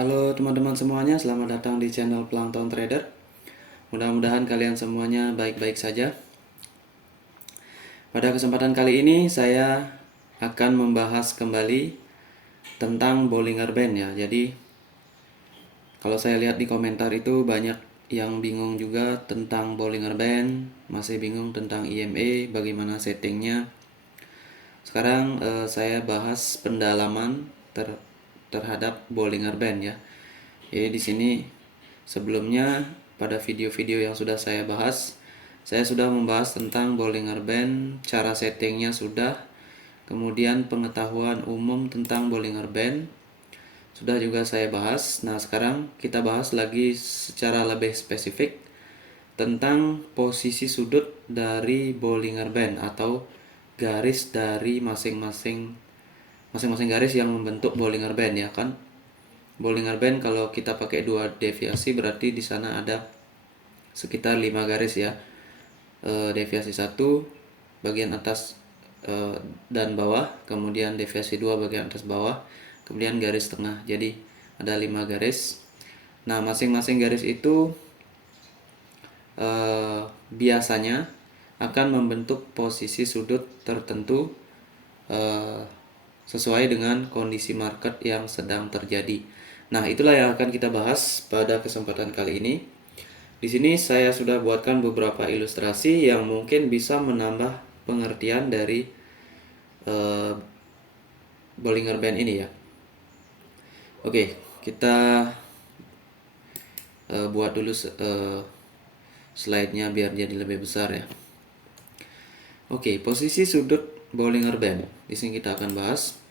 Halo teman-teman semuanya, selamat datang di channel Plankton Trader. Mudah-mudahan kalian semuanya baik-baik saja. Pada kesempatan kali ini saya akan membahas kembali tentang Bollinger Band ya. Jadi kalau saya lihat di komentar itu banyak yang bingung juga tentang Bollinger Band, masih bingung tentang EMA, bagaimana settingnya. Sekarang saya bahas pendalaman terhadap Bollinger Band ya. Jadi di sini sebelumnya pada video-video yang sudah saya bahas, saya sudah membahas tentang Bollinger Band, cara settingnya sudah, kemudian pengetahuan umum tentang Bollinger Band sudah juga saya bahas. Nah, sekarang kita bahas lagi secara lebih spesifik tentang posisi sudut dari Bollinger Band atau garis dari masing-masing garis yang membentuk Bollinger Band ya kan. Bollinger Band kalau kita pakai 2 deviasi berarti di sana ada sekitar 5 garis ya. Deviasi 1 bagian atas dan bawah, kemudian deviasi 2 bagian atas bawah, kemudian garis tengah. Jadi ada 5 garis. Nah, masing-masing garis itu biasanya akan membentuk posisi sudut tertentu sesuai dengan kondisi market yang sedang terjadi. Nah, itulah yang akan kita bahas pada kesempatan kali ini. Di sini saya sudah buatkan beberapa ilustrasi yang mungkin bisa menambah pengertian dari Bollinger Band ini ya. Oke, kita buat dulu slide-nya biar jadi lebih besar ya. Oke, posisi sudut Bollinger Band. Di sini kita akan bahas.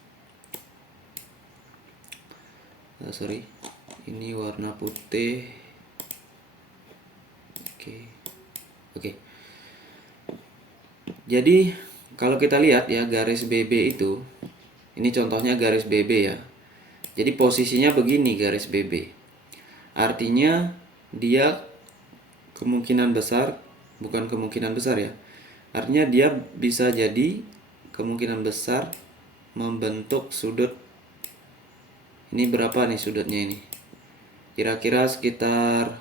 Sorry, ini warna putih. Oke. Jadi kalau kita lihat ya garis BB itu, ini contohnya garis BB ya. Jadi posisinya begini garis BB. Artinya dia kemungkinan besar, bukan kemungkinan besar ya. Artinya dia bisa jadi kemungkinan besar membentuk sudut. Ini berapa nih sudutnya ini? Kira-kira sekitar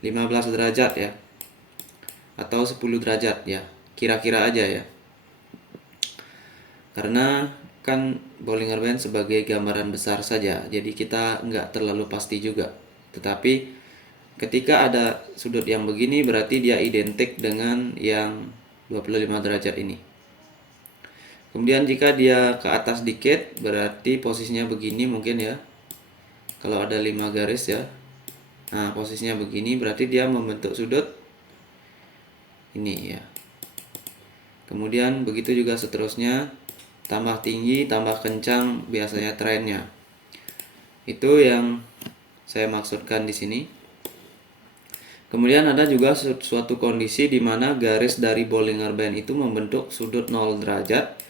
15 derajat ya. Atau 10 derajat ya. Kira-kira aja ya. Karena kan Bollinger Band sebagai gambaran besar saja, jadi kita nggak terlalu pasti juga. Tetapi ketika ada sudut yang begini berarti dia identik dengan yang 25 derajat ini. Kemudian jika dia ke atas dikit berarti posisinya begini mungkin ya. Kalau ada 5 garis ya. Nah, posisinya begini berarti dia membentuk sudut ini ya. Kemudian begitu juga seterusnya, tambah tinggi, tambah kencang biasanya trennya. Itu yang saya maksudkan di sini. Kemudian ada juga suatu kondisi di mana garis dari Bollinger Band itu membentuk sudut 0 derajat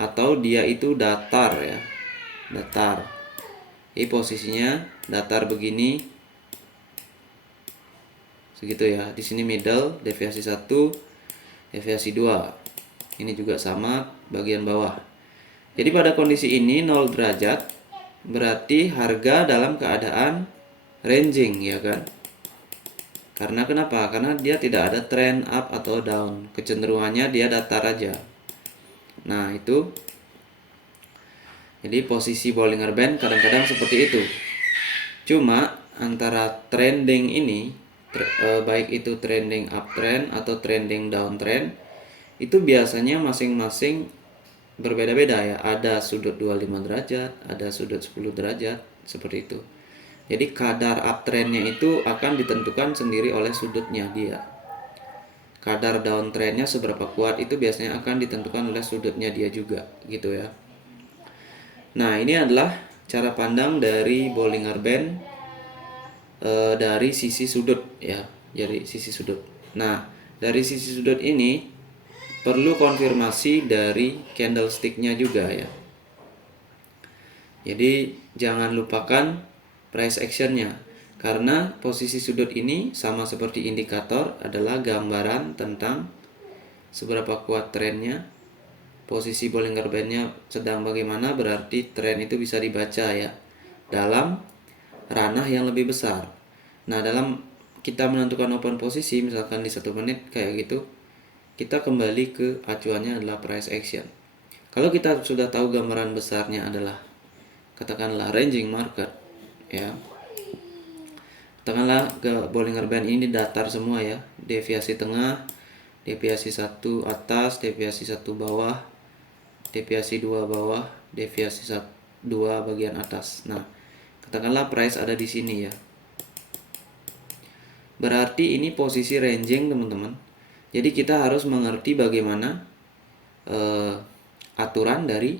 atau dia itu datar ya. Datar. Ini posisinya datar begini. Segitu ya. Di sini middle, deviasi 1, deviasi 2. Ini juga sama bagian bawah. Jadi pada kondisi ini 0 derajat berarti harga dalam keadaan ranging ya kan. Karena kenapa? Karena dia tidak ada trend up atau down. Kecenderungannya dia datar aja. Nah, itu. Jadi posisi Bollinger Band kadang-kadang seperti itu. Cuma antara trending ini baik itu trending uptrend atau trending downtrend itu biasanya masing-masing berbeda-beda ya. Ada sudut 25 derajat, ada sudut 10 derajat, seperti itu. Jadi kadar uptrendnya itu akan ditentukan sendiri oleh sudutnya dia. Kadar downtrendnya seberapa kuat itu biasanya akan ditentukan oleh sudutnya dia juga, gitu ya. Nah, ini adalah cara pandang dari Bollinger Band dari sisi sudut ya, dari sisi sudut. Nah, dari sisi sudut ini perlu konfirmasi dari candlesticknya juga ya. Jadi jangan lupakan price actionnya, karena posisi sudut ini sama seperti indikator adalah gambaran tentang seberapa kuat trennya. Posisi Bollinger Bandnya sedang bagaimana berarti tren itu bisa dibaca ya dalam ranah yang lebih besar. Nah, dalam kita menentukan open posisi misalkan di 1 menit kayak gitu, kita kembali ke acuannya adalah price action. Kalau kita sudah tahu gambaran besarnya adalah katakanlah ranging market ya. Katakanlah ke Bollinger Band ini datar semua ya, deviasi tengah, deviasi 1 atas, deviasi 1 bawah, deviasi 2 bawah, deviasi 2 bagian atas. Nah, katakanlah price ada di sini ya. Berarti ini posisi ranging teman-teman. Jadi kita harus mengerti bagaimana aturan dari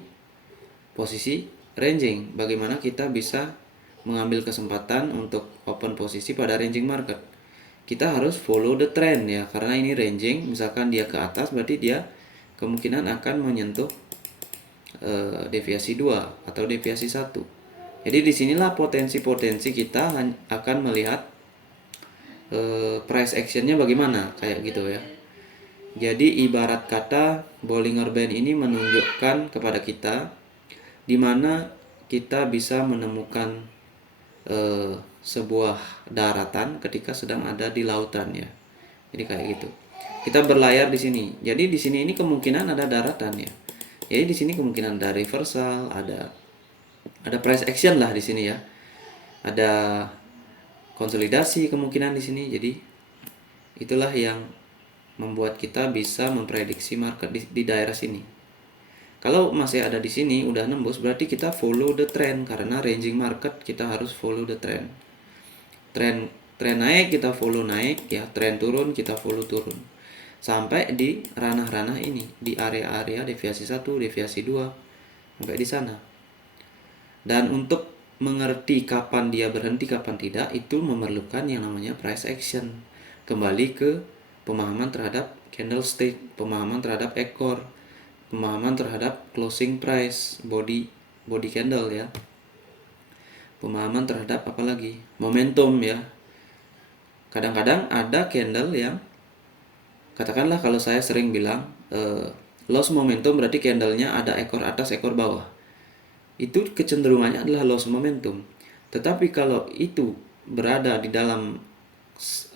posisi ranging. Bagaimana kita bisa mengambil kesempatan untuk open posisi pada ranging market. Kita harus follow the trend ya, karena ini ranging. Misalkan dia ke atas berarti dia kemungkinan akan menyentuh deviasi 2 atau deviasi 1. Jadi disinilah potensi-potensi kita akan melihat price actionnya bagaimana kayak gitu ya. Jadi ibarat kata Bollinger Band ini menunjukkan kepada kita di mana kita bisa menemukan sebuah daratan ketika sedang ada di lautan ya. Jadi kayak gitu. Kita berlayar di sini. Jadi di sini ini kemungkinan ada daratan ya. Jadi di sini kemungkinan ada reversal, ada price action lah di sini ya. Ada konsolidasi kemungkinan di sini. Jadi itulah yang membuat kita bisa memprediksi market di daerah sini. Kalau masih ada di sini udah nembus berarti kita follow the trend, karena ranging market kita harus follow the trend. Tren naik kita follow naik ya, tren turun kita follow turun. Sampai di ranah-ranah ini, di area-area deviasi 1, deviasi 2 sampai di sana. Dan untuk mengerti kapan dia berhenti, kapan tidak, itu memerlukan yang namanya price action. Kembali ke pemahaman terhadap candlestick, pemahaman terhadap ekor, pemahaman terhadap closing price, body candle ya. Pemahaman terhadap apa lagi? Momentum ya. Kadang-kadang ada candle yang katakanlah kalau saya sering bilang loss momentum berarti candlenya ada ekor atas, ekor bawah. Itu kecenderungannya adalah loss momentum. Tetapi kalau itu berada di dalam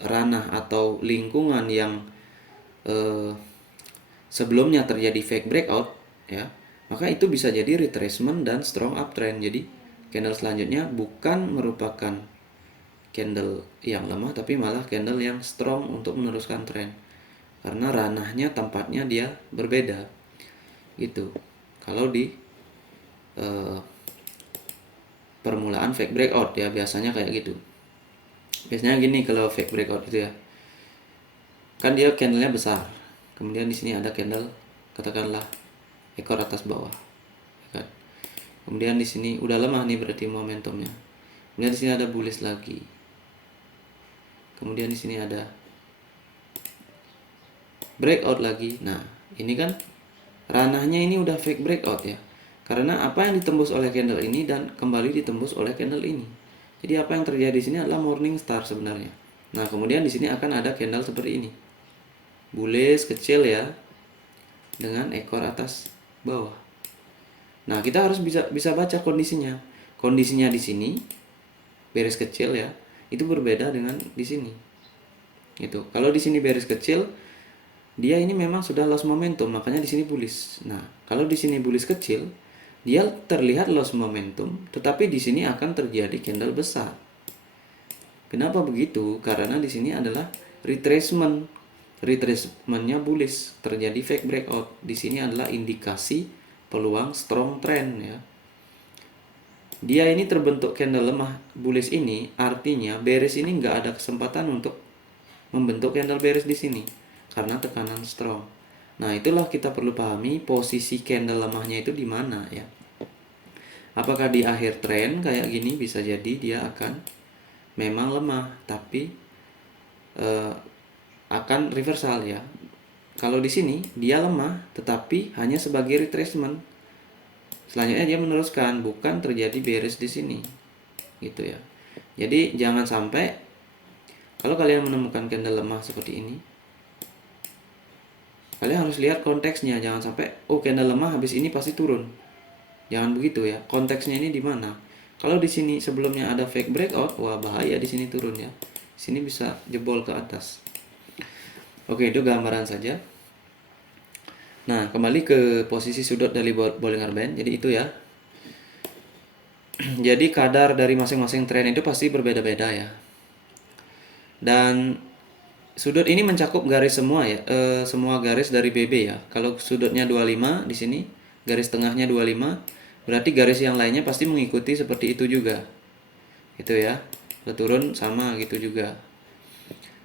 ranah atau lingkungan yang sebelumnya terjadi fake breakout ya, maka itu bisa jadi retracement dan strong uptrend. Jadi candle selanjutnya bukan merupakan candle yang lemah tapi malah candle yang strong untuk meneruskan tren, karena ranahnya tempatnya dia berbeda gitu. Kalau di permulaan fake breakout ya biasanya kayak gitu. Biasanya gini kalau fake breakout itu ya, kan dia candlenya besar, kemudian di sini ada candle katakanlah ekor atas bawah ya kan? Kemudian di sini udah lemah nih berarti momentumnya, kemudian di sini ada bullish lagi, kemudian di sini ada breakout lagi. Nah ini kan ranahnya ini udah fake breakout ya, karena apa yang ditembus oleh candle ini dan kembali ditembus oleh candle ini. Jadi apa yang terjadi di sini adalah morning star sebenarnya. Nah kemudian di sini akan ada candle seperti ini, bullish kecil ya, dengan ekor atas bawah. Nah kita harus bisa baca kondisinya. Kondisinya di sini bearish kecil ya, itu berbeda dengan di sini. Gitu. Kalau di sini bearish kecil, dia ini memang sudah loss momentum, makanya di sini bullish. Nah, kalau di sini bullish kecil, dia terlihat loss momentum, tetapi di sini akan terjadi candle besar. Kenapa begitu? Karena di sini adalah retracement. Retracementnya bullish, terjadi fake breakout. Di sini adalah indikasi peluang strong trend ya. Dia ini terbentuk candle lemah bullish ini, artinya bearish ini nggak ada kesempatan untuk membentuk candle bearish di sini karena tekanan strong. Nah, itulah kita perlu pahami posisi candle lemahnya itu di mana ya. Apakah di akhir tren kayak gini, bisa jadi dia akan memang lemah tapi akan reversal ya. Kalau di sini dia lemah tetapi hanya sebagai retracement. Selanjutnya dia meneruskan, bukan terjadi bearish di sini. Gitu ya. Jadi jangan sampai kalau kalian menemukan candle lemah seperti ini, kalian harus lihat konteksnya. Jangan sampai candle lemah habis ini pasti turun. Jangan begitu ya. Konteksnya ini di mana? Kalau di sini sebelumnya ada fake breakout, wah bahaya di sini turun ya. Sini bisa jebol ke atas. Oke, itu gambaran saja. Nah, kembali ke posisi sudut dari Bollinger Band. Jadi itu ya. Jadi kadar dari masing-masing tren itu pasti berbeda-beda ya. Dan sudut ini mencakup garis semua ya. Semua garis dari BB ya. Kalau sudutnya 25 di sini, garis tengahnya 25, berarti garis yang lainnya pasti mengikuti seperti itu juga. Itu ya. Kalau turun sama gitu juga.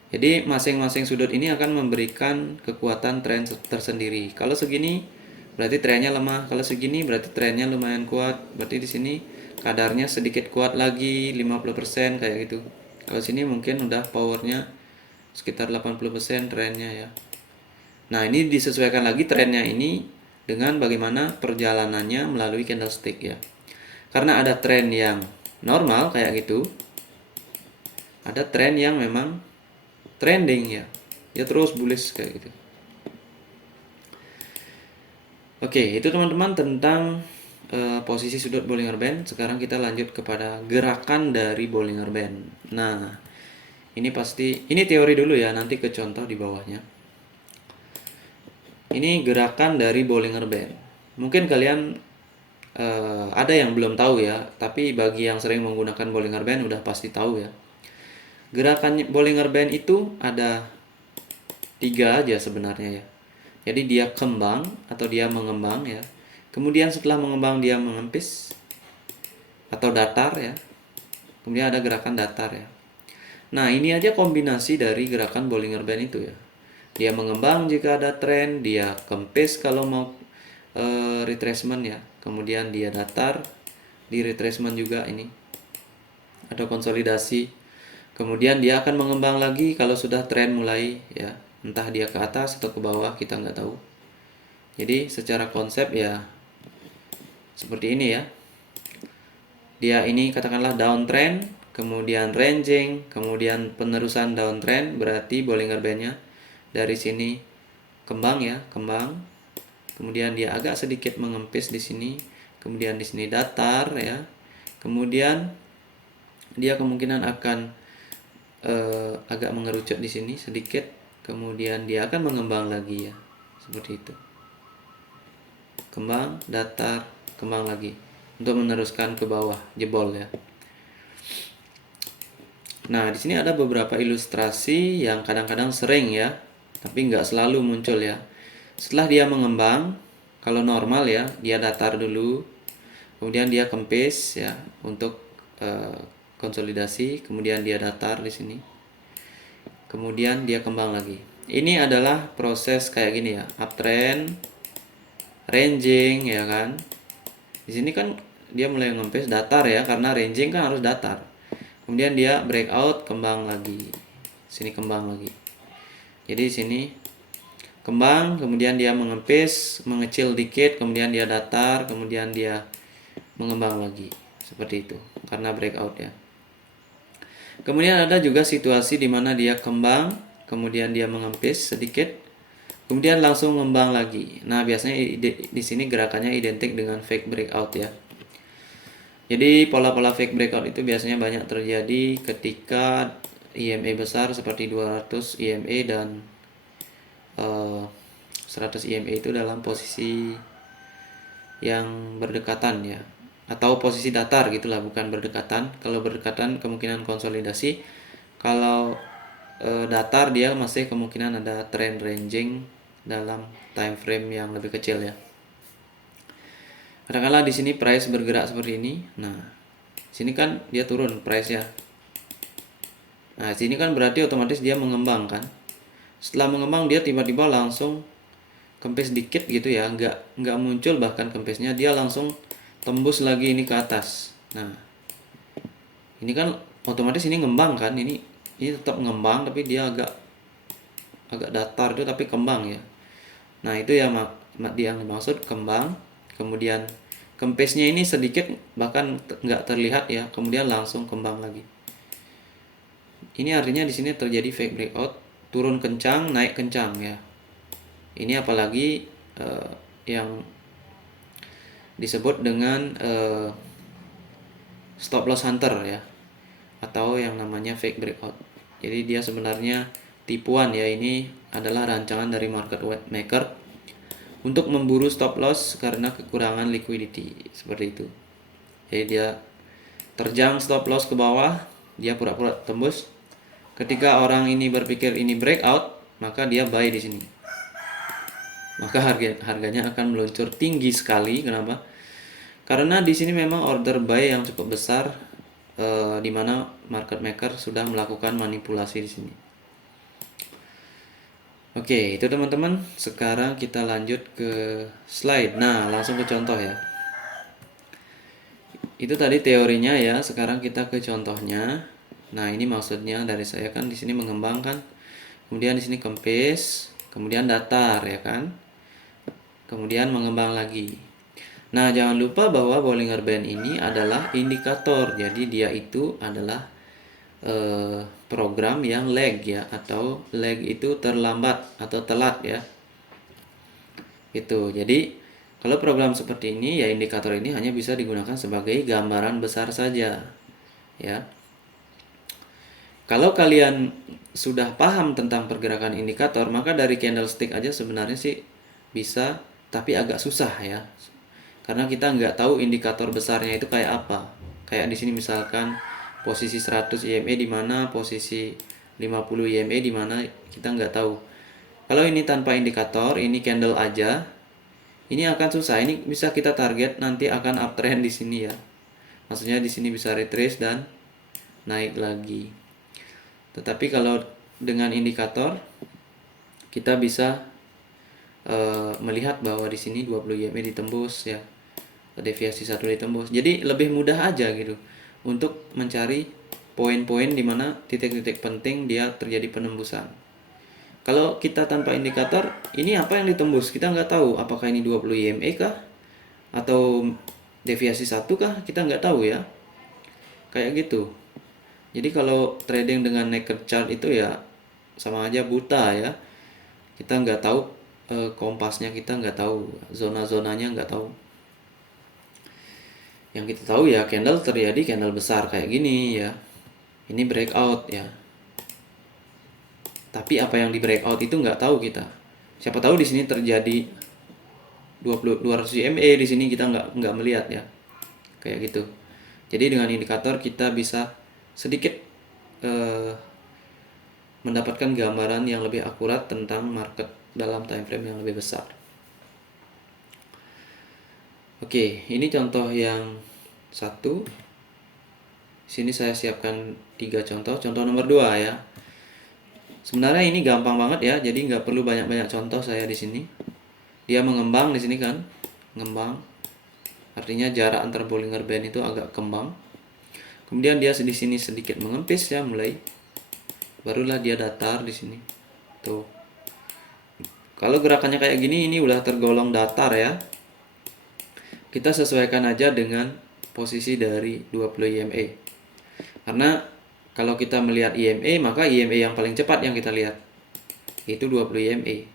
Jadi masing-masing sudut ini akan memberikan kekuatan tren tersendiri. Kalau segini berarti trennya lemah, kalau segini berarti trennya lumayan kuat. Berarti di sini kadarnya sedikit kuat lagi 50% kayak gitu. Kalau sini mungkin udah powernya sekitar 80% trennya ya. Nah, ini disesuaikan lagi trennya ini dengan bagaimana perjalanannya melalui candlestick ya. Karena ada tren yang normal kayak gitu, ada tren yang memang trending ya, ya terus bullish kayak gitu. Oke, itu teman-teman tentang posisi sudut Bollinger Band. Sekarang kita lanjut kepada gerakan dari Bollinger Band. Nah, ini teori dulu ya, nanti ke contoh di bawahnya. Ini gerakan dari Bollinger Band. Mungkin kalian ada yang belum tahu ya, tapi bagi yang sering menggunakan Bollinger Band udah pasti tahu ya. Gerakan Bollinger Band itu ada 3 aja sebenarnya ya. Jadi dia kembang atau dia mengembang ya. Kemudian setelah mengembang dia mengempis atau datar ya. Kemudian ada gerakan datar ya. Nah, ini aja kombinasi dari gerakan Bollinger Band itu ya. Dia mengembang jika ada tren, dia kempis kalau mau retracement ya. Kemudian dia datar di retracement juga ini. Ada konsolidasi. Kemudian dia akan mengembang lagi kalau sudah tren mulai ya. Entah dia ke atas atau ke bawah, kita nggak tahu. Jadi secara konsep ya seperti ini ya. Dia ini katakanlah downtrend, kemudian ranging, kemudian penerusan downtrend, berarti Bollinger Band-nya dari sini kembang ya, kembang. Kemudian dia agak sedikit mengempis di sini, kemudian di sini datar ya. Kemudian dia kemungkinan akan agak mengerucut di sini sedikit, kemudian dia akan mengembang lagi ya. Seperti itu. Kembang, datar, kembang lagi untuk meneruskan ke bawah, jebol ya. Nah, di sini ada beberapa ilustrasi yang kadang-kadang sering ya, tapi nggak selalu muncul ya. Setelah dia mengembang, kalau normal ya, dia datar dulu, kemudian dia kempis ya untuk konsolidasi, kemudian dia datar di sini, kemudian dia kembang lagi. Ini adalah proses kayak gini ya, uptrend, ranging ya kan. Di sini kan dia mulai ngempis datar ya, karena ranging kan harus datar. Kemudian dia breakout, kembang lagi. Sini kembang lagi. Jadi di sini kembang, kemudian dia mengempis, mengecil dikit, kemudian dia datar, kemudian dia mengembang lagi. Seperti itu, karena breakout ya. Kemudian ada juga situasi di mana dia kembang, kemudian dia mengempis sedikit, kemudian langsung ngembang lagi. Nah, biasanya di sini gerakannya identik dengan fake breakout ya. Jadi pola-pola fake breakout itu biasanya banyak terjadi ketika IMA besar seperti 200 IMA dan 100 IMA itu dalam posisi yang berdekatan ya, atau posisi datar gitulah, bukan berdekatan. Kalau berdekatan kemungkinan konsolidasi, kalau datar dia masih kemungkinan ada trend ranging dalam time frame yang lebih kecil ya. Katakanlah di sini price bergerak seperti ini. Nah, sini kan dia turun price ya. Nah, sini kan berarti otomatis dia mengembang kan. Setelah mengembang dia tiba-tiba langsung kempis dikit gitu ya, nggak muncul bahkan kempisnya, dia langsung tembus lagi ini ke atas. Nah, ini kan otomatis ini ngembang kan, ini tetap ngembang tapi dia agak datar itu tapi kembang ya. Nah, itu ya dia yang dimaksud kembang. Kemudian kempisnya ini sedikit bahkan nggak terlihat ya, kemudian langsung kembang lagi. Ini artinya di sini terjadi fake breakout, turun kencang, naik kencang ya. Ini apalagi yang disebut dengan stop loss hunter ya, atau yang namanya fake breakout. Jadi dia sebenarnya tipuan ya, ini adalah rancangan dari market maker untuk memburu stop loss karena kekurangan liquidity, seperti itu. Jadi dia terjang stop loss ke bawah, dia pura-pura tembus. Ketika orang ini berpikir ini breakout, maka dia buy di sini. Maka harganya akan meluncur tinggi sekali. Kenapa? Karena di sini memang order buy yang cukup besar, di mana market maker sudah melakukan manipulasi di sini. Oke, itu teman-teman. Sekarang kita lanjut ke slide. Nah, langsung ke contoh ya. Itu tadi teorinya ya. Sekarang kita ke contohnya. Nah, ini maksudnya dari saya kan di sini mengembangkan, kemudian di sini kempis, kemudian datar ya kan. Kemudian mengembang lagi. Nah, jangan lupa bahwa Bollinger Band ini adalah indikator. Jadi dia itu adalah program yang lag ya, atau lag itu terlambat atau telat ya. Itu. Jadi kalau program seperti ini ya, indikator ini hanya bisa digunakan sebagai gambaran besar saja ya. Kalau kalian sudah paham tentang pergerakan indikator, maka dari candlestick aja sebenarnya sih bisa, tapi agak susah ya. Karena kita nggak tahu indikator besarnya itu kayak apa. Kayak di sini misalkan posisi 100 IMA di mana, posisi 50 IMA di mana, kita nggak tahu. Kalau ini tanpa indikator, ini candle aja, ini akan susah. Ini bisa kita target nanti akan uptrend di sini ya. Maksudnya di sini bisa retrace dan naik lagi. Tetapi kalau dengan indikator, kita bisa melihat bahwa di sini 20 IMA ditembus ya, deviasi 1 ditembus. Jadi lebih mudah aja gitu untuk mencari poin-poin di mana titik-titik penting dia terjadi penembusan. Kalau kita tanpa indikator, ini apa yang ditembus? Kita nggak tahu apakah ini 20 IMA kah atau deviasi 1 kah? Kita nggak tahu ya. Kayak gitu. Jadi kalau trading dengan naked chart itu ya sama aja buta ya. Kita nggak tahu kompasnya, kita nggak tahu zona-zonanya, nggak tahu. Yang kita tahu ya candle terjadi candle besar kayak gini ya. Ini breakout ya. Tapi apa yang di breakout itu nggak tahu kita. Siapa tahu di sini terjadi 200 EMA, di sini kita nggak melihat ya. Kayak gitu. Jadi dengan indikator kita bisa sedikit mendapatkan gambaran yang lebih akurat tentang market dalam time frame yang lebih besar. Oke, ini contoh yang satu. Sini saya siapkan 3 contoh. Contoh nomor 2 ya. Sebenarnya ini gampang banget ya, jadi nggak perlu banyak-banyak contoh saya di sini. Dia mengembang di sini kan, mengembang. Artinya jarak antar Bollinger Band itu agak kembang. Kemudian dia di sini sedikit mengempis ya, mulai. Barulah dia datar di sini. Tuh. Kalau gerakannya kayak gini, ini udah tergolong datar ya. Kita sesuaikan aja dengan posisi dari 20 IMA. Karena kalau kita melihat IMA, maka IMA yang paling cepat yang kita lihat itu 20 IMA.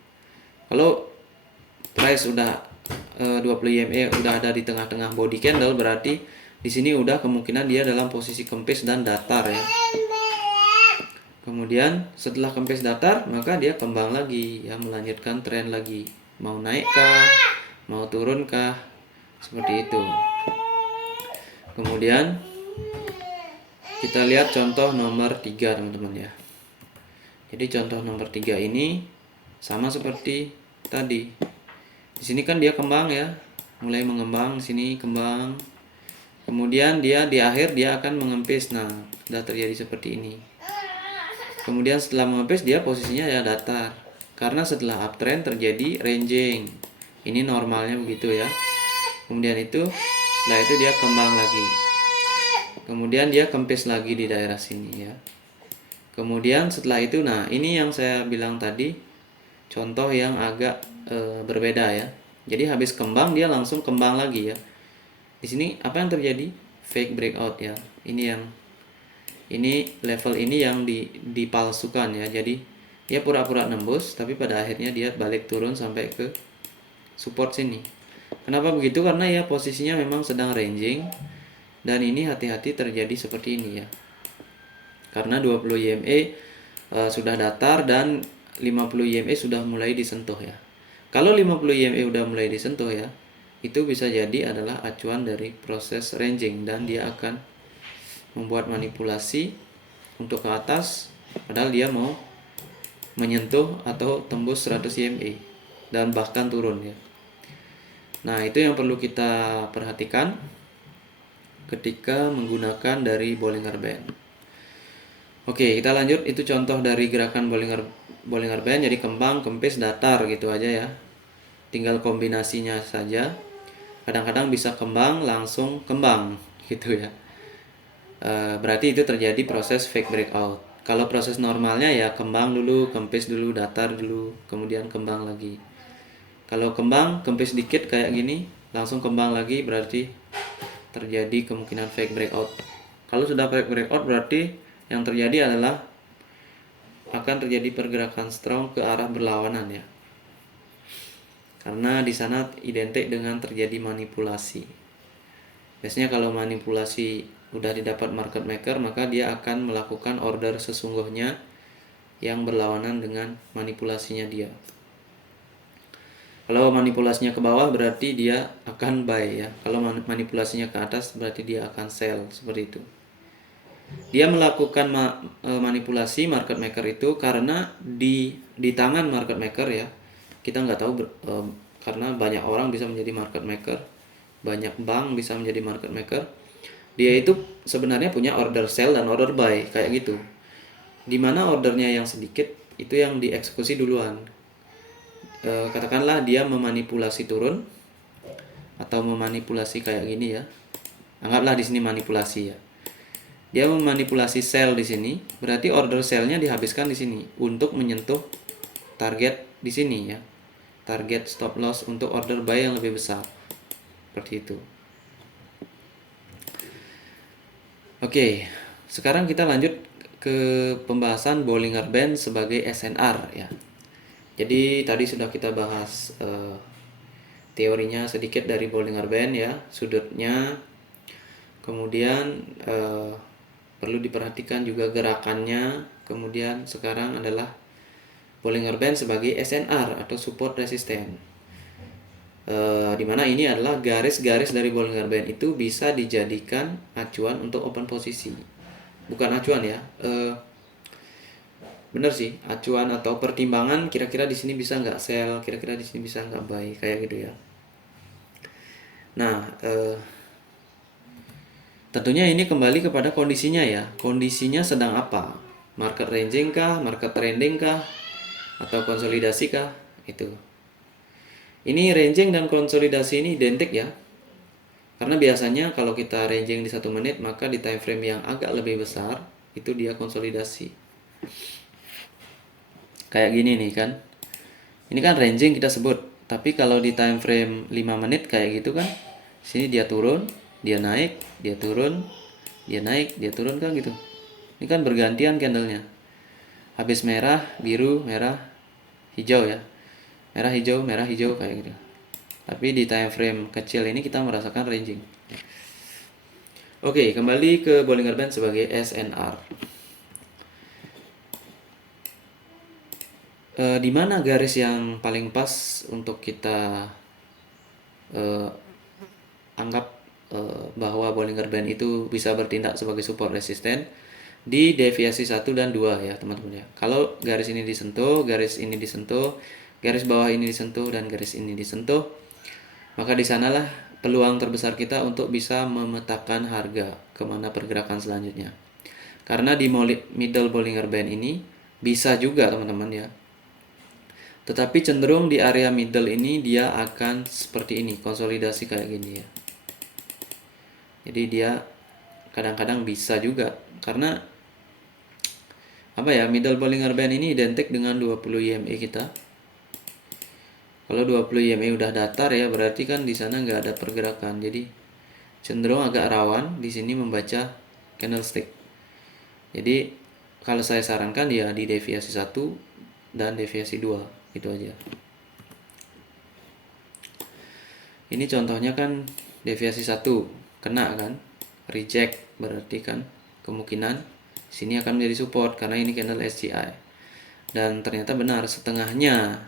Kalau price udah 20 IMA udah ada di tengah-tengah body candle, berarti di sini udah kemungkinan dia dalam posisi kempis dan datar ya. Kemudian setelah kempis datar, maka dia kembang lagi ya, melanjutkan tren lagi. Mau naik kah? Mau turun kah? Seperti itu. Kemudian kita lihat contoh nomor 3 teman-teman ya. Jadi contoh nomor 3 ini sama seperti tadi. Di sini kan dia kembang ya, mulai mengembang, di sini kembang. Kemudian dia di akhir dia akan mengempis. Nah, sudah terjadi seperti ini. Kemudian setelah mengempis dia posisinya ya datar. Karena setelah uptrend terjadi ranging. Ini normalnya begitu ya. Kemudian setelah itu dia kembang lagi. Kemudian dia kempis lagi di daerah sini ya. Kemudian setelah itu, nah ini yang saya bilang tadi, contoh yang agak berbeda ya. Jadi habis kembang dia langsung kembang lagi ya. Di sini apa yang terjadi? Fake breakout ya. Ini level ini yang dipalsukan ya. Jadi dia pura-pura nembus, tapi pada akhirnya dia balik turun sampai ke support sini. Kenapa begitu? Karena ya posisinya memang sedang ranging. Dan ini hati-hati terjadi seperti ini ya. Karena 20 IMA sudah datar dan 50 IMA sudah mulai disentuh ya. Kalau 50 IMA sudah mulai disentuh ya, itu bisa jadi adalah acuan dari proses ranging dan dia akan membuat manipulasi untuk ke atas padahal dia mau menyentuh atau tembus 100 IMA dan bahkan turun ya. Nah, itu yang perlu kita perhatikan ketika menggunakan dari Bollinger Band. Oke, kita lanjut. Itu contoh dari gerakan Bollinger Band. Jadi kembang, kempis, datar gitu aja ya. Tinggal kombinasinya saja. Kadang-kadang bisa kembang langsung kembang gitu ya. Berarti itu terjadi proses fake breakout. Kalau proses normalnya ya kembang dulu, kempis dulu, datar dulu, kemudian kembang lagi. Kalau kembang, kempis dikit kayak gini, langsung kembang lagi, berarti terjadi kemungkinan fake breakout. Kalau sudah fake breakout berarti yang terjadi adalah akan terjadi pergerakan strong ke arah berlawanan ya. Karena di sana identik dengan terjadi manipulasi. Biasanya kalau manipulasi udah didapat market maker, maka dia akan melakukan order sesungguhnya yang berlawanan dengan manipulasinya dia. Kalau manipulasinya ke bawah berarti dia akan buy ya. Kalau manipulasinya ke atas berarti dia akan sell, seperti itu. Dia melakukan manipulasi market maker itu karena di tangan market maker ya. Kita nggak tahu karena banyak orang bisa menjadi market maker, banyak bank bisa menjadi market maker. Dia itu sebenarnya punya order sell dan order buy kayak gitu. Dimana ordernya yang sedikit itu yang dieksekusi duluan. Katakanlah dia memanipulasi turun atau memanipulasi kayak gini ya. Anggaplah di sini manipulasi ya. Dia memanipulasi sell di sini, berarti order sell-nya dihabiskan di sini untuk menyentuh target di sini ya. Target stop loss untuk order buy yang lebih besar. Seperti itu. Oke, sekarang kita lanjut ke pembahasan Bollinger Band sebagai SNR ya. Jadi tadi sudah kita bahas teorinya sedikit dari Bollinger Band ya, sudutnya. Kemudian perlu diperhatikan juga gerakannya. Kemudian sekarang adalah Bollinger Band sebagai SNR atau support resisten. Dimana ini adalah garis-garis dari Bollinger Band itu bisa dijadikan acuan untuk open posisi. Bukan acuan ya. Bener sih, acuan atau pertimbangan kira-kira di sini bisa nggak sell, kira-kira di sini bisa nggak buy, kayak gitu ya. Nah, tentunya ini kembali kepada kondisinya ya. Kondisinya sedang apa? Market ranging kah, market trending kah, atau konsolidasi kah? Itu. Ini ranging dan konsolidasi ini identik ya. Karena biasanya kalau kita ranging di 1 menit, maka di time frame yang agak lebih besar itu dia konsolidasi. Kayak gini nih kan. Ini kan ranging kita sebut. Tapi kalau di time frame 5 menit kayak gitu kan, sini dia turun, dia naik, dia turun, dia naik, dia turun kan gitu. Ini kan bergantian candlenya. Habis merah, biru, merah, hijau ya. Merah, hijau kayak gitu. Tapi di time frame kecil ini kita merasakan ranging. Oke, kembali ke Bollinger Band sebagai SNR. Di mana garis yang paling pas untuk kita anggap bahwa Bollinger Band itu bisa bertindak sebagai support resisten? Di deviasi 1 dan 2 ya teman-teman ya. Kalau garis ini disentuh, garis ini disentuh, garis bawah ini disentuh, dan garis ini disentuh, maka di sanalah peluang terbesar kita untuk bisa memetakan harga kemana pergerakan selanjutnya. Karena di middle Bollinger Band ini bisa juga teman-teman ya. Tetapi cenderung di area middle ini dia akan seperti ini, konsolidasi kayak gini ya. Jadi dia kadang-kadang bisa juga karena apa ya, middle Bollinger Band ini identik dengan 20 IMA kita. Kalau 20 IMA udah datar ya berarti kan di sana nggak ada pergerakan. Jadi cenderung agak rawan di sini membaca candlestick. Jadi kalau saya sarankan ya di deviasi 1 dan deviasi 2 itu aja. Ini contohnya kan deviasi 1 kena kan. reject, berarti kan kemungkinan sini akan menjadi support karena ini candle SCI. Dan ternyata benar setengahnya,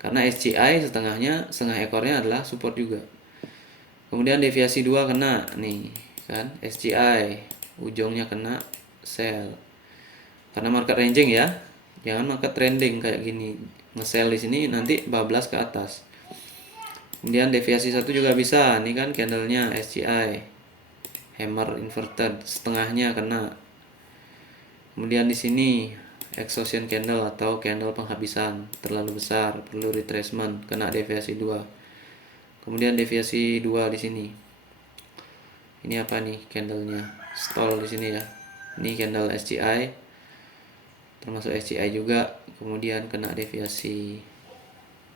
karena SCI setengahnya, setengah ekornya adalah support juga. Kemudian deviasi 2 kena nih kan, SCI ujungnya kena sell. Karena market ranging ya, jangan market trending kayak gini. Nge-sell di sini nanti bablas ke atas. Kemudian deviasi 1 juga bisa, nih kan candlenya SCI hammer inverted, setengahnya kena. Kemudian di sini exhaustion candle atau candle penghabisan terlalu besar, perlu retracement, kena deviasi 2. Kemudian deviasi 2 di sini. Ini apa nih candlenya? Stall di sini ya. Ini candle SCI, termasuk SCI juga. Kemudian kena deviasi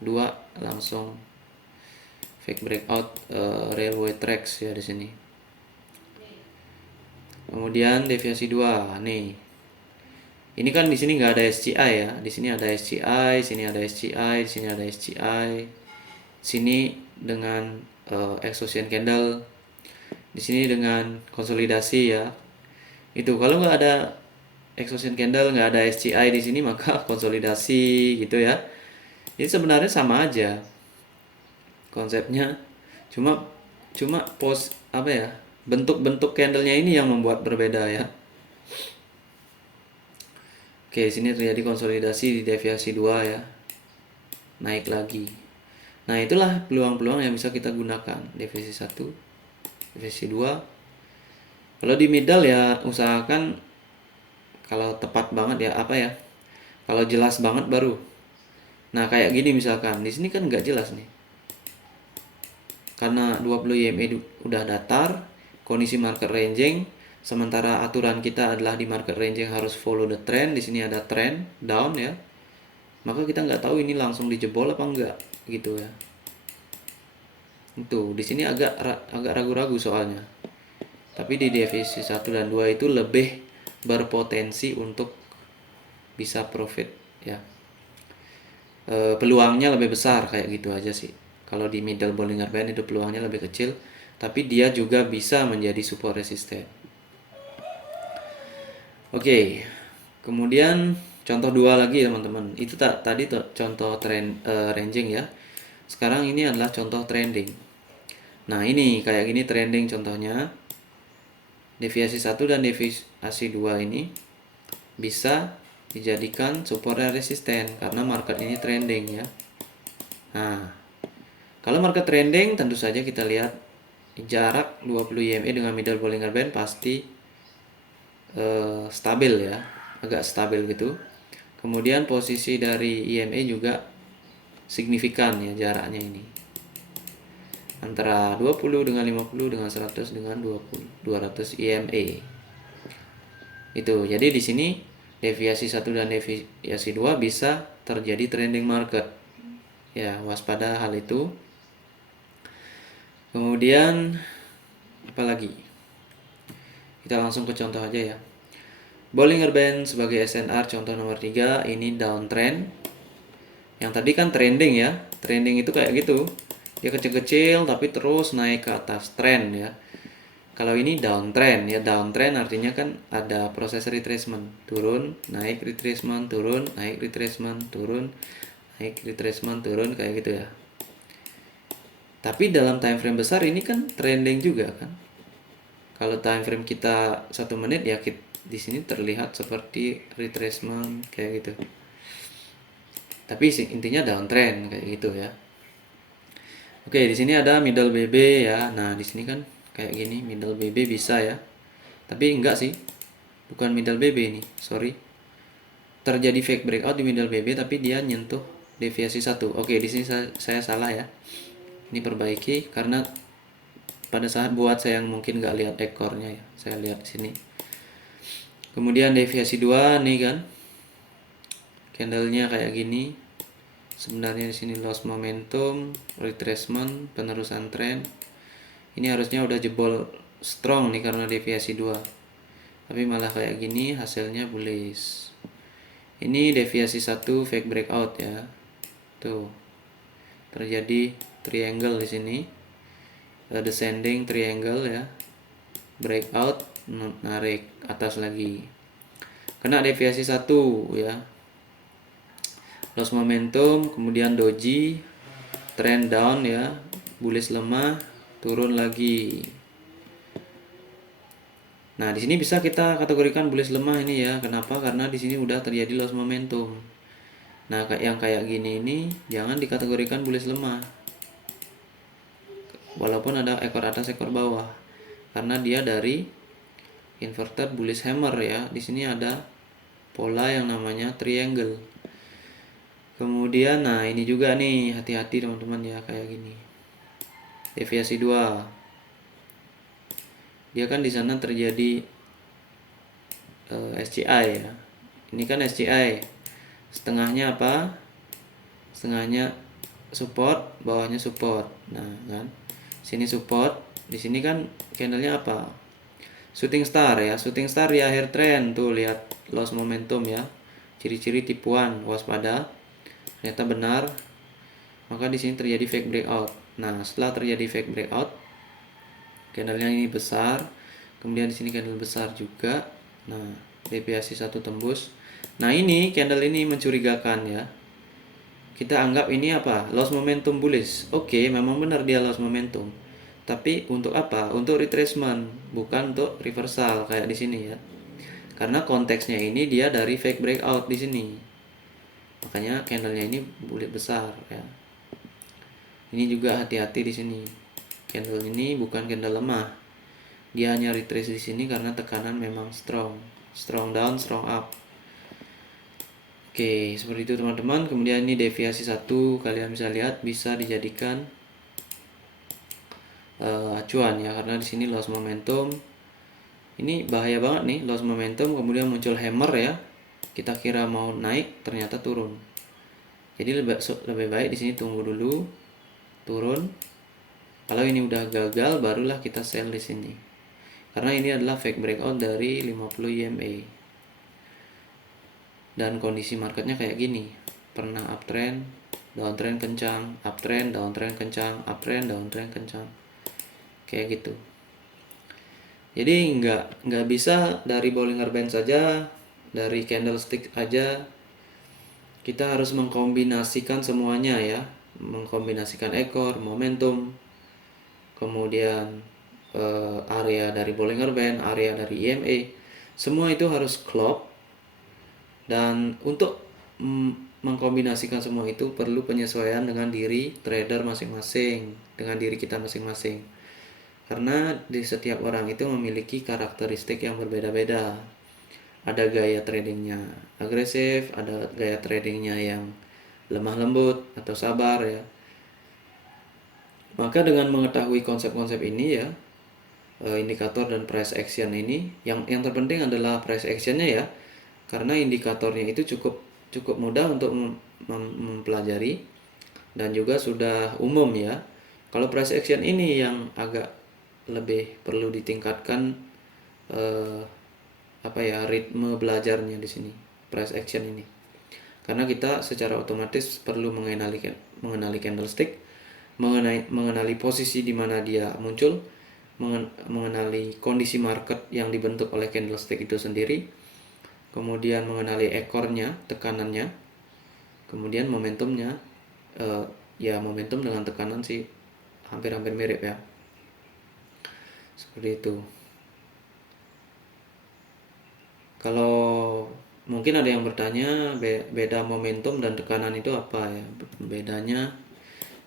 2, langsung fake breakout railway tracks ya di sini. Kemudian deviasi 2 nih. Ini kan di sini nggak ada SCI ya. Di sini ada SCI, sini ada SCI, sini ada SCI. Sini dengan exhaustion candle. Di sini dengan konsolidasi ya. Itu kalau nggak ada exhaustion candle, nggak ada SCI di sini, maka konsolidasi gitu ya. Jadi sebenarnya sama aja konsepnya. Cuma apa ya? Bentuk-bentuk candlenya ini yang membuat berbeda ya. Oke, sini terjadi konsolidasi di deviasi 2 ya. Naik lagi. Nah, itulah peluang-peluang yang bisa kita gunakan. Deviasi 1, deviasi 2. Kalau di middle ya usahakan kalau tepat banget ya apa ya? Kalau jelas banget baru. Nah, kayak gini misalkan. Di sini kan nggak jelas nih. Karena 20 EMA udah datar, kondisi market ranging, sementara aturan kita adalah di market ranging harus follow the trend. Di sini ada trend down ya, maka kita nggak tahu ini langsung dijebol apa enggak gitu ya. Itu di sini agak ragu-ragu soalnya. Tapi di deviasi 1 dan 2 itu lebih berpotensi untuk bisa profit ya. Peluangnya lebih besar kayak gitu aja sih. Kalau di middle Bollinger Band itu peluangnya lebih kecil, tapi dia juga bisa menjadi support resisten. Oke, kemudian contoh 2 lagi teman-teman. Itu tadi contoh trend ranging ya. Sekarang ini adalah contoh trending. Nah, ini kayak gini trending contohnya. Deviasi 1 dan deviasi 2 ini bisa dijadikan support dan resisten karena market ini trending ya. Nah, kalau market trending tentu saja kita lihat jarak 20 EMA dengan middle Bollinger Band pasti stabil ya, agak stabil gitu. Kemudian posisi dari EMA juga signifikan ya jaraknya ini. Antara 20 dengan 50 dengan 100 dengan 200 EMA. Itu. Jadi di sini deviasi 1 dan deviasi 2 bisa terjadi trending market. Ya, waspada hal itu. Kemudian apalagi? Kita langsung ke contoh aja ya. Bollinger Band sebagai SNR contoh nomor 3 ini downtrend. Yang tadi kan trending ya. Trending itu kayak gitu. Dia kecil-kecil tapi terus naik ke atas trend ya. Kalau ini downtrend ya, downtrend artinya kan ada proses retracement, turun, naik retracement, turun, naik retracement, turun, naik retracement, turun kayak gitu ya. Tapi dalam time frame besar ini kan trending juga kan. Kalau time frame kita 1 menit ya di sini terlihat seperti retracement kayak gitu. Tapi intinya downtrend kayak gitu ya. Oke, di sini ada middle BB ya. Nah, di sini kan kayak gini middle BB bisa ya. Tapi enggak sih. Bukan middle BB ini, sorry. Terjadi fake breakout di middle BB tapi dia nyentuh deviasi 1. Oke, di sini saya salah ya. Ini perbaiki karena pada saat buat saya yang mungkin nggak lihat ekornya ya. Saya lihat di sini. Kemudian deviasi 2 nih kan. Candlenya kayak gini. Sebenarnya di sini loss momentum, retracement, penerusan trend. Ini harusnya udah jebol strong nih karena deviasi 2. Tapi malah kayak gini hasilnya bullish. Ini deviasi 1 fake breakout ya. Tuh. Terjadi triangle di sini. Descending triangle ya. breakout, narik atas lagi, kena deviasi 1 ya, loss momentum, kemudian doji, trend down ya, bullish lemah, turun lagi. Nah, di sini bisa kita kategorikan bullish lemah ini ya. Kenapa? Karena di sini udah terjadi loss momentum. Nah, yang kayak gini ini jangan dikategorikan bullish lemah. Walaupun ada ekor atas ekor bawah. Karena dia dari inverted bullish hammer ya. Di sini ada pola yang namanya triangle. Kemudian nah ini juga nih, hati-hati teman-teman ya, kayak gini. Deviasi 2. Dia kan di sana terjadi SCI ya. Ini kan SCI. Setengahnya apa? Setengahnya support, bawahnya support. Nah, kan. Sini support, di sini kan candlenya apa? Shooting star ya. Shooting star di akhir trend tuh, lihat loss momentum ya. Ciri-ciri tipuan, waspada. Ternyata benar. Maka di sini terjadi fake breakout. Nah, setelah terjadi fake breakout, candlenya ini besar, kemudian di sini candle besar juga. Nah, deviasi 1 tembus. Nah, ini candle ini mencurigakan ya. Kita anggap ini apa? Loss momentum bullish. Oke, memang benar dia loss momentum. Tapi untuk apa? Untuk retracement, bukan untuk reversal kayak di sini ya. Karena konteksnya ini dia dari fake breakout di sini. Makanya candlenya ini bulat besar ya. Ini juga hati-hati di sini. Candle ini bukan candle lemah. Dia hanya retrace di sini karena tekanan memang strong. Strong down, strong up. Oke, seperti itu teman-teman. Kemudian ini deviasi 1, kalian bisa lihat bisa dijadikan acuan ya, karena di sini loss momentum. Ini bahaya banget nih, loss momentum kemudian muncul hammer ya. Kita kira mau naik, ternyata turun. Jadi lebih baik di sini tunggu dulu, turun. Kalau ini udah gagal, barulah kita sell di sini. Karena ini adalah fake breakout dari 50 EMA. Dan kondisi marketnya kayak gini. Pernah uptrend, downtrend kencang, uptrend, downtrend kencang, uptrend, downtrend kencang. Kayak gitu. Jadi nggak bisa dari Bollinger Band saja, dari candlestick aja. Kita harus mengkombinasikan semuanya ya. Mengkombinasikan ekor, momentum, kemudian area dari Bollinger Band, area dari EMA, semua itu harus klop. Dan untuk mengkombinasikan semua itu perlu penyesuaian dengan diri trader masing-masing, dengan diri kita masing-masing. Karena di setiap orang itu memiliki karakteristik yang berbeda-beda. Ada gaya tradingnya agresif, ada gaya tradingnya yang lemah lembut atau sabar ya. Maka dengan mengetahui konsep-konsep ini ya, indikator dan price action ini, yang terpenting adalah price actionnya ya, karena indikatornya itu cukup mudah untuk mempelajari dan juga sudah umum ya. Kalau price action ini yang agak lebih perlu ditingkatkan ritme belajarnya di sini, price action ini. Karena kita secara otomatis perlu mengenali candlestick, mengenali posisi di mana dia muncul, mengenali kondisi market yang dibentuk oleh candlestick itu sendiri, kemudian mengenali ekornya, tekanannya, kemudian momentumnya. Ya momentum dengan tekanan sih hampir-hampir mirip ya, seperti itu. Kalau mungkin ada yang bertanya beda momentum dan tekanan itu apa ya bedanya,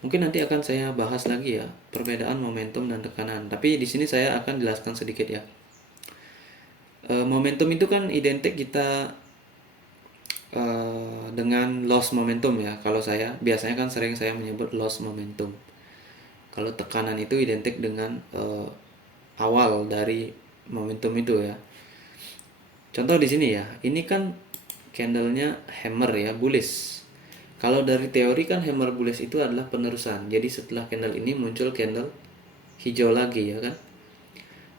mungkin nanti akan saya bahas lagi ya perbedaan momentum dan tekanan, tapi di sini saya akan jelaskan sedikit ya. Momentum itu kan identik kita dengan loss momentum ya. Kalau saya biasanya kan sering saya menyebut loss momentum. Kalau tekanan itu identik dengan awal dari momentum itu ya. Contoh di sini ya, ini kan candlenya hammer ya, bullish. Kalau dari teori kan hammer bullish itu adalah penerusan. Jadi setelah candle ini muncul candle hijau lagi ya kan.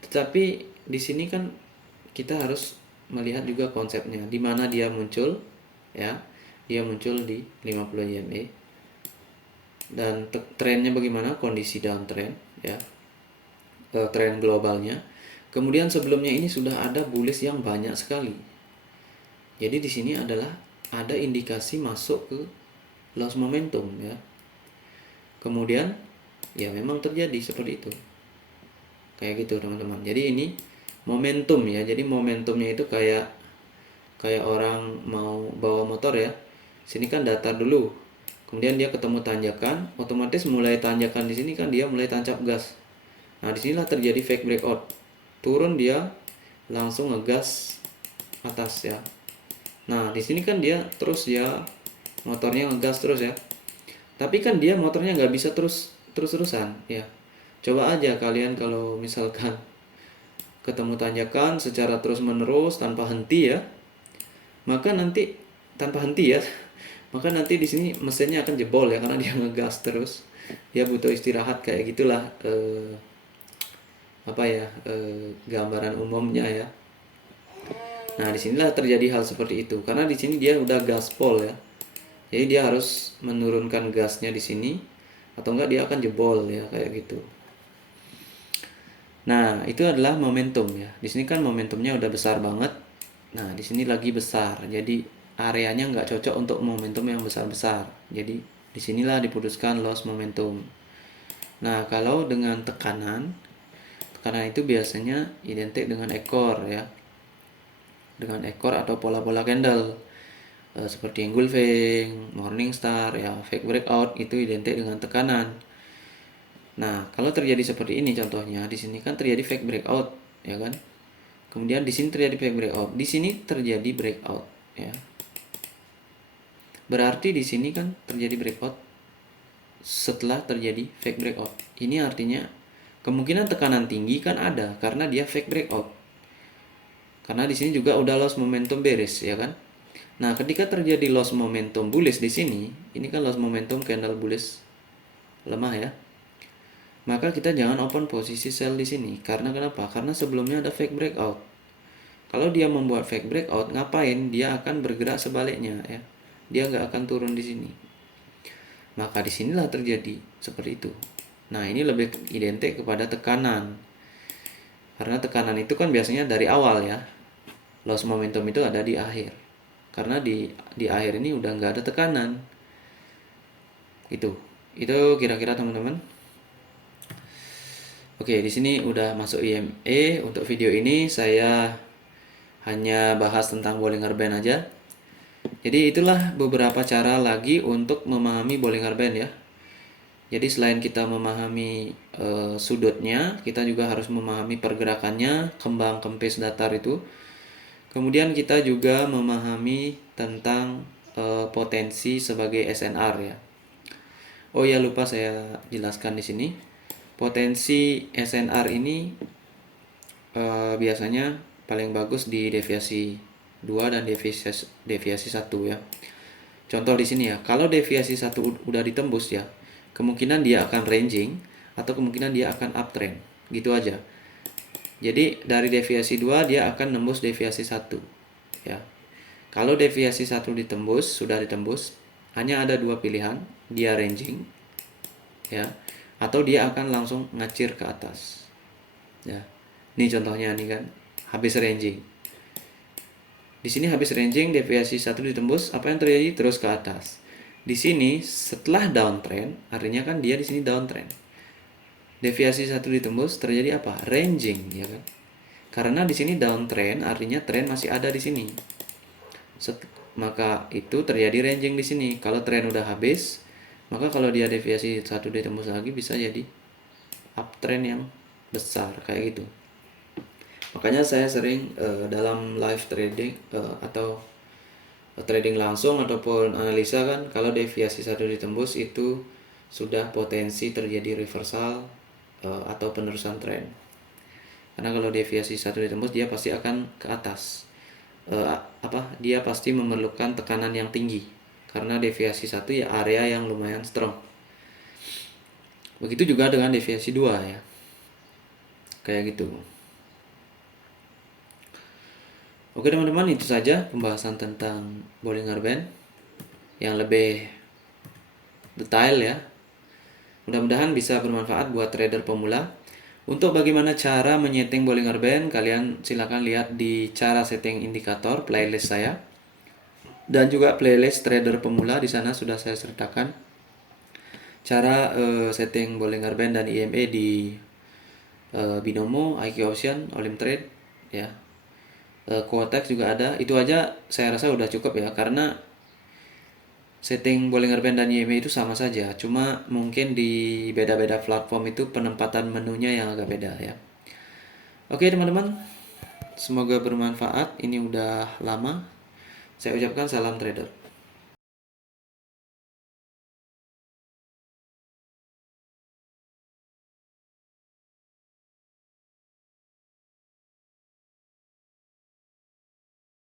Tetapi di sini kan kita harus melihat juga konsepnya, di mana dia muncul ya. Dia muncul di 50 EMA. Dan trennya bagaimana? Kondisi downtrend ya. Tren globalnya. Kemudian sebelumnya ini sudah ada bullish yang banyak sekali. Jadi di sini adalah ada indikasi masuk ke loss momentum ya. Kemudian ya memang terjadi seperti itu. Kayak gitu teman-teman. Jadi ini momentum ya. Jadi momentumnya itu kayak orang mau bawa motor ya. Sini kan datar dulu. Kemudian dia ketemu tanjakan, otomatis mulai tanjakan di sini kan dia mulai tancap gas. Nah, disinilah terjadi fake breakout. Turun dia langsung ngegas atas ya. Nah, di sini kan dia terus ya motornya ngegas terus ya. Tapi kan dia motornya nggak bisa terus-terusan ya. Coba aja kalian kalau misalkan ketemu tanjakan secara terus-menerus tanpa henti ya, maka nanti tanpa henti ya, maka nanti di sini mesinnya akan jebol ya karena dia ngegas terus. Dia butuh istirahat kayak gitulah gambaran umumnya ya. Nah, disinilah terjadi hal seperti itu karena di sini dia udah gaspol ya. Jadi dia harus menurunkan gasnya di sini atau enggak dia akan jebol ya kayak gitu. Nah, itu adalah momentum ya. Di sini kan momentumnya udah besar banget. Nah, di sini lagi besar. Jadi areanya nggak cocok untuk momentum yang besar-besar. Jadi disinilah diputuskan loss momentum. Nah, kalau dengan tekanan itu biasanya identik dengan ekor ya. Dengan ekor atau pola-pola candle. Seperti engulfing, morningstar, ya fake breakout itu identik dengan tekanan. Nah, kalau terjadi seperti ini contohnya, di sini kan terjadi fake breakout, ya kan? Kemudian di sini terjadi fake breakout, di sini terjadi breakout, ya. Berarti di sini kan terjadi breakout setelah terjadi fake breakout. Ini artinya kemungkinan tekanan tinggi kan ada karena dia fake breakout. Karena di sini juga udah loss momentum bearish, ya kan? Nah, ketika terjadi loss momentum bullish di sini, ini kan loss momentum candle bullish lemah ya. Maka kita jangan open posisi sell di sini. Karena kenapa? Karena sebelumnya ada fake breakout. Kalau dia membuat fake breakout, ngapain? Dia akan bergerak sebaliknya ya. Dia nggak akan turun di sini. Maka disinilah terjadi seperti itu. Nah, ini lebih identik kepada tekanan. Karena tekanan itu kan biasanya dari awal ya. Loss momentum itu ada di akhir. Karena di akhir ini udah nggak ada tekanan. Itu kira-kira teman-teman. Oke, di sini udah masuk IMA. Untuk video ini saya hanya bahas tentang Bollinger Band aja. Jadi itulah beberapa cara lagi untuk memahami Bollinger Band ya. Jadi selain kita memahami sudutnya, kita juga harus memahami pergerakannya, kembang kempis datar itu. Kemudian kita juga memahami tentang potensi sebagai SNR ya. Oh ya, lupa saya jelaskan di sini. Potensi SNR ini biasanya paling bagus di deviasi 2 dan deviasi 1 ya. Contoh di sini ya, kalau deviasi 1 udah ditembus ya, kemungkinan dia akan ranging atau kemungkinan dia akan uptrend. Gitu aja. Jadi dari deviasi 2 dia akan nembus deviasi 1 ya. Kalau deviasi 1 sudah ditembus, hanya ada dua pilihan, dia ranging ya, atau dia akan langsung ngacir ke atas. Ya. Ini contohnya nih kan, habis ranging. Di sini habis ranging, deviasi 1 ditembus, apa yang terjadi? Terus ke atas. Di sini setelah downtrend, artinya kan dia di sini downtrend. Deviasi 1 ditembus, terjadi apa? Ranging, ya kan? Karena di sini downtrend, artinya trend masih ada di sini. Maka itu terjadi ranging di sini. Kalau trend udah habis, maka kalau dia deviasi 1 ditembus lagi bisa jadi uptrend yang besar kayak gitu. Makanya saya sering dalam live trading atau trading langsung ataupun analisa kan, kalau deviasi 1 ditembus itu sudah potensi terjadi reversal atau penerusan tren. Karena kalau deviasi 1 ditembus dia pasti akan ke atas. Dia pasti memerlukan tekanan yang tinggi. Karena deviasi 1 ya area yang lumayan strong. Begitu juga dengan deviasi 2 ya. Kayak gitu. Oke teman-teman, itu saja pembahasan tentang Bollinger Band yang lebih detail ya. Mudah-mudahan bisa bermanfaat buat trader pemula. Untuk bagaimana cara menyeting Bollinger Band, kalian silakan lihat di cara setting indikator playlist saya dan juga playlist trader pemula. Di sana sudah saya sertakan cara setting Bollinger Band dan IMA di Binomo, IQ Option, Olim Trade, ya. Quotex juga ada. Itu aja saya rasa udah cukup ya, karena setting Bollinger Band dan IMA itu sama saja, cuma mungkin di beda-beda platform itu penempatan menunya yang agak beda ya. Oke teman-teman, semoga bermanfaat. Ini udah lama. Saya ucapkan salam trader.